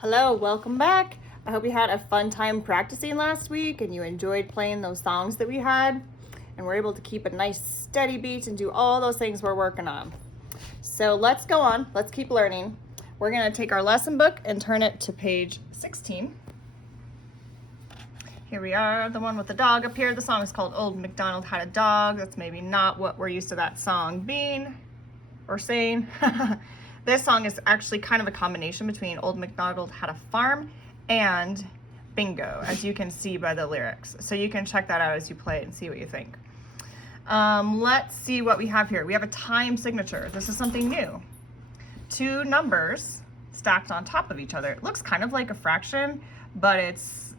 Hello, welcome back. I hope you had a fun time practicing last week and you enjoyed playing those songs that we had and we're able to keep a nice steady beat and do all those things we're working on. So let's go on, let's keep learning. We're gonna take our lesson book and turn it to page 16. Here we are, the one with the dog up here. The song is called Old MacDonald Had a Dog. That's maybe not what we're used to that song being or saying. This song is actually kind of a combination between Old MacDonald Had a Farm and Bingo, as you can see by the lyrics. So you can check that out as you play it and see what you think. Let's see what we have here. We have a time signature. This is something new. Two numbers stacked on top of each other. It looks kind of like a fraction, but it's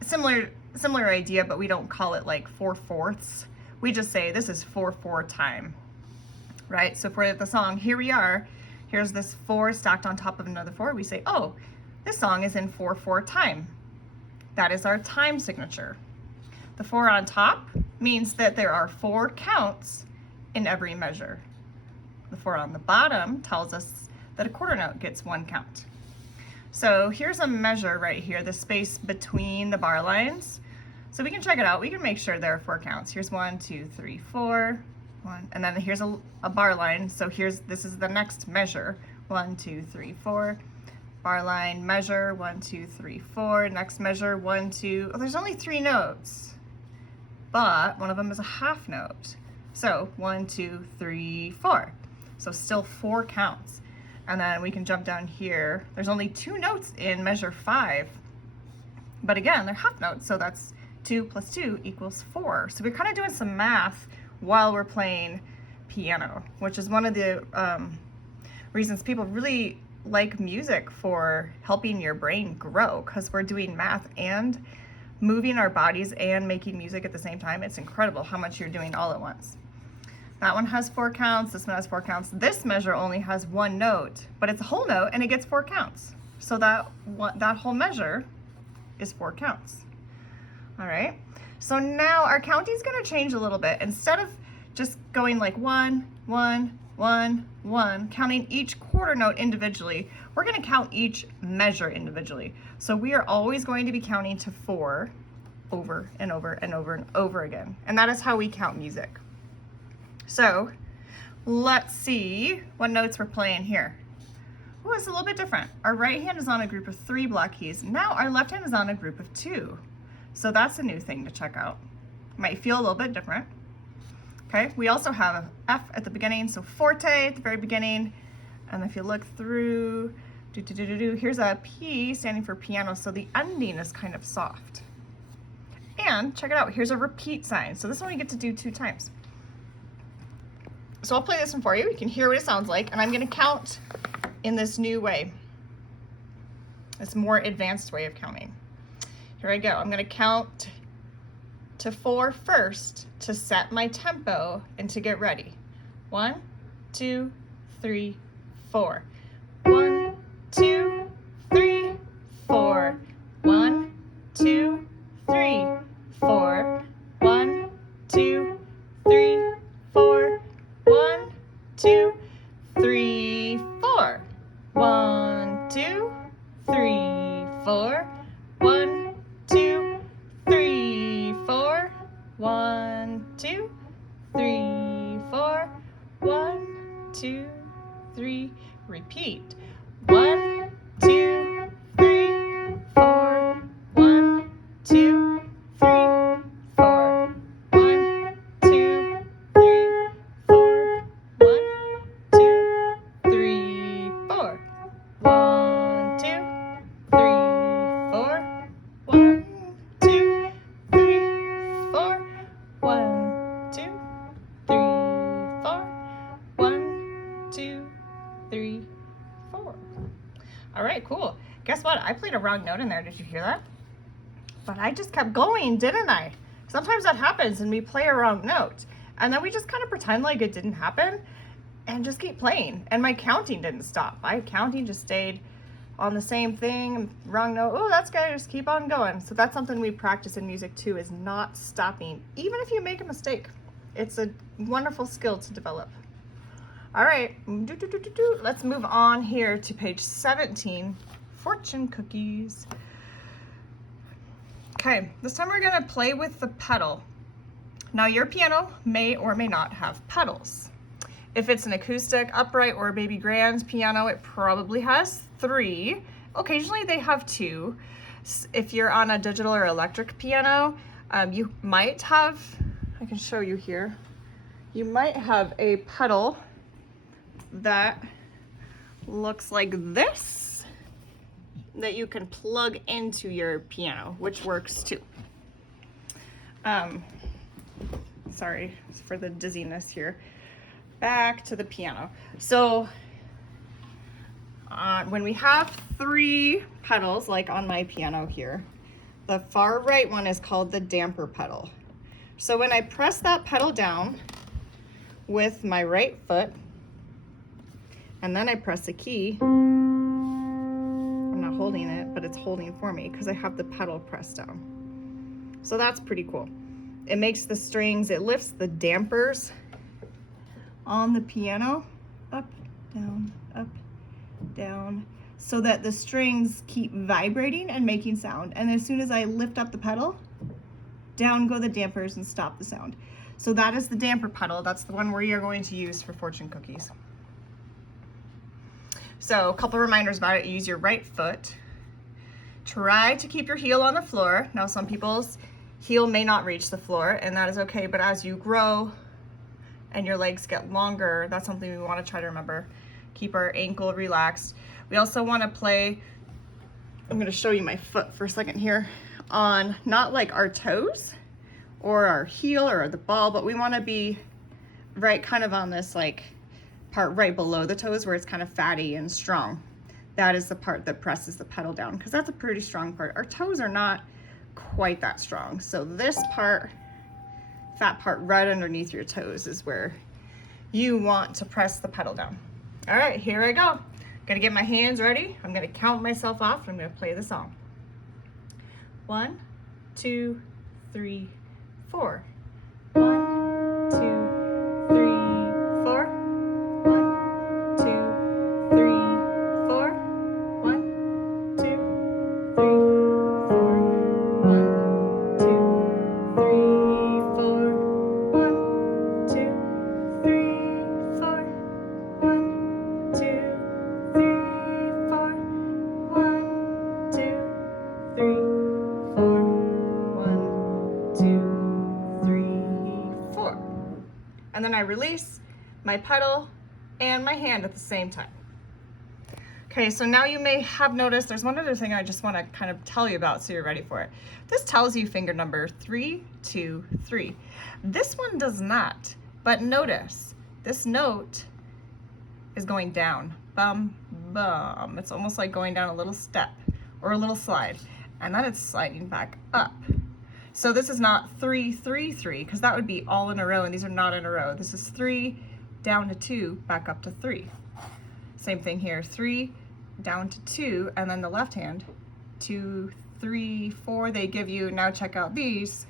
similar idea, but we don't call it like 4/4. We just say this is 4/4 time. Right? So for the song, here we are, here's this 4 stacked on top of another 4. We say, oh, this song is in 4/4 time. That is our time signature. The 4 on top means that there are 4 counts in every measure. The 4 on the bottom tells us that a quarter note gets 1 count. So here's a measure right here, the space between the bar lines. So we can check it out. We can make sure there are 4 counts. Here's 1, 2, 3, 4. 1, and then here's a bar line. So this is the next measure. 1, 2, 3, 4. Bar line, measure, 1, 2, 3, 4. Next measure, 1, 2. Oh, there's only 3 notes, but one of them is a half note. So 1, 2, 3, 4. So still 4 counts. And then we can jump down here. There's only 2 notes in measure 5, but again, they're half notes. So that's 2 plus 2 equals 4. So we're kind of doing some math while we're playing piano, which is one of the reasons people really like music, for helping your brain grow, because we're doing math and moving our bodies and making music at the same time. It's incredible how much you're doing all at once. That one has 4 counts, this one has 4 counts. This measure only has 1 note, but it's a whole note and it gets 4 counts. So that whole measure is 4 counts. All right. So now our counting is going to change a little bit. Instead of just going like 1, 1, 1, 1, counting each quarter note individually, we're going to count each measure individually. So we are always going to be counting to 4 over and over and over and over again. And that is how we count music. So let's see what notes we're playing here. Oh, it's a little bit different. Our right hand is on a group of 3 block keys. Now our left hand is on a group of 2. So that's a new thing to check out. Might feel a little bit different. Okay, we also have an F at the beginning, so forte at the very beginning. And if you look through, here's a P standing for piano, so the ending is kind of soft. And check it out, here's a repeat sign. So this one we get to do 2 times. So I'll play this one for you. You can hear what it sounds like, and I'm gonna count in this new way. This more advanced way of counting. Here I go. I'm going to count to 4 first to set my tempo and to get ready. 1, 2, 3, 4. 1, 2, 3, 4. 1, 2, 3, 4. 1, 2, 3, 4. 1, 2, 3, 4. 1, 2, 3, 4. 1, 2, 3, 4. 1, 2, 3, 4. 1, 2, 3. Repeat. 1, 2, 3, 4. 1, 2, 3, 4. 1, 2, 3, 4. 1, 2, 3, 4. 1, 2, 3, 4. 1, 2, 3, 4. 1, 2, 3, 4. 1, 2, 3, 4. All right, cool. Guess what? I played a wrong note in there. Did you hear that? But I just kept going, didn't I? Sometimes that happens and we play a wrong note. And then we just kind of pretend like it didn't happen and just keep playing. And my counting didn't stop. My counting just stayed on the same thing, wrong note. Oh, that's good. Just keep on going. So that's something we practice in music too, is not stopping, even if you make a mistake. It's a wonderful skill to develop. All right, let's move on here to page 17 fortune cookies. Okay, this time we're gonna play with the pedal. Now your piano may or may not have pedals. If it's an acoustic, upright, or baby grand piano, it probably has 3. Occasionally they have 2. If you're on a digital or electric piano, you might have, I can show you here, you might have a pedal that looks like this that you can plug into your piano, which works too. Sorry for the dizziness here. Back to the piano. So when we have 3 pedals, like on my piano here, the far right one is called the damper pedal. So when I press that pedal down with my right foot, and then I press a key, I'm not holding it, but it's holding for me because I have the pedal pressed down. So that's pretty cool. It makes the strings, it lifts the dampers on the piano up, down, so that the strings keep vibrating and making sound. And as soon as I lift up the pedal, down go the dampers and stop the sound. So that is the damper pedal. That's the one where you're going to use for fortune cookies. So a couple reminders about it. Use your right foot. Try to keep your heel on the floor. Now some people's heel may not reach the floor, and that is okay, but as you grow and your legs get longer, that's something we want to try to remember. Keep our ankle relaxed. We also want to play, I'm going to show you my foot for a second here, on not like our toes or our heel or the ball, but we want to be right kind of on this like part right below the toes where it's kind of fatty and strong. That is the part that presses the pedal down, because that's a pretty strong part. Our toes are not quite that strong. So this part, fat part right underneath your toes, is where you want to press the pedal down. All right, here I go. Gonna get my hands ready. I'm gonna count myself off and I'm gonna play the song. 1, 2, 3, 4. 1, 2, 3, 4. 1, 2, 3, 4. 1, 2, 3, 4. 1, 2, 3, 4. 1, 2, 3, 4. 1, 2, 3, 4. 1, 2, 3, 4. 1, 2, 3, 4. And then I release my pedal and my hand at the same time. Okay, so now you may have noticed there's one other thing I just want to kind of tell you about so you're ready for it. This tells you finger number 3, 2, 3. This one does not, but notice this note is going down. Bum, bum. It's almost like going down a little step or a little slide, and then it's sliding back up. So this is not 3, 3, 3, because that would be all in a row, and these are not in a row. This is 3, down to 2, back up to 3. Same thing here, 3, down to 2, and then the left hand, 2, 3, 4. They give you, now check out these.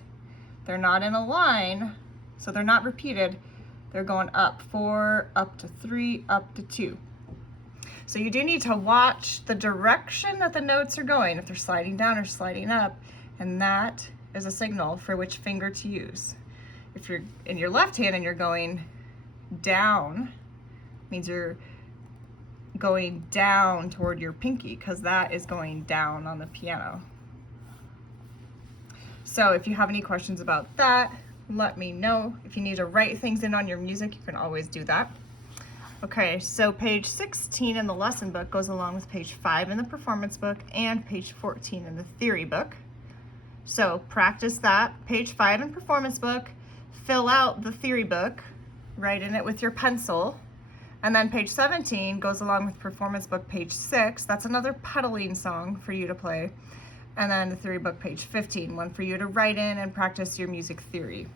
They're not in a line, so they're not repeated. They're going up, 4, up to 3, up to 2. So you do need to watch the direction that the notes are going, if they're sliding down or sliding up, and that is a signal for which finger to use. If you're in your left hand and you're going down, means you're going down toward your pinky, because that is going down on the piano. So if you have any questions about that, let me know. If you need to write things in on your music, you can always do that. Okay, so page 16 in the lesson book goes along with page 5 in the performance book and page 14 in the theory book. So practice that, page 5 in performance book, fill out the theory book, write in it with your pencil, and then page 17 goes along with performance book page 6. That's another pedaling song for you to play. And then the theory book page 15, one for you to write in and practice your music theory.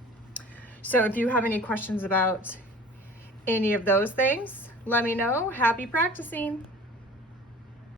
So if you have any questions about any of those things, let me know. Happy practicing.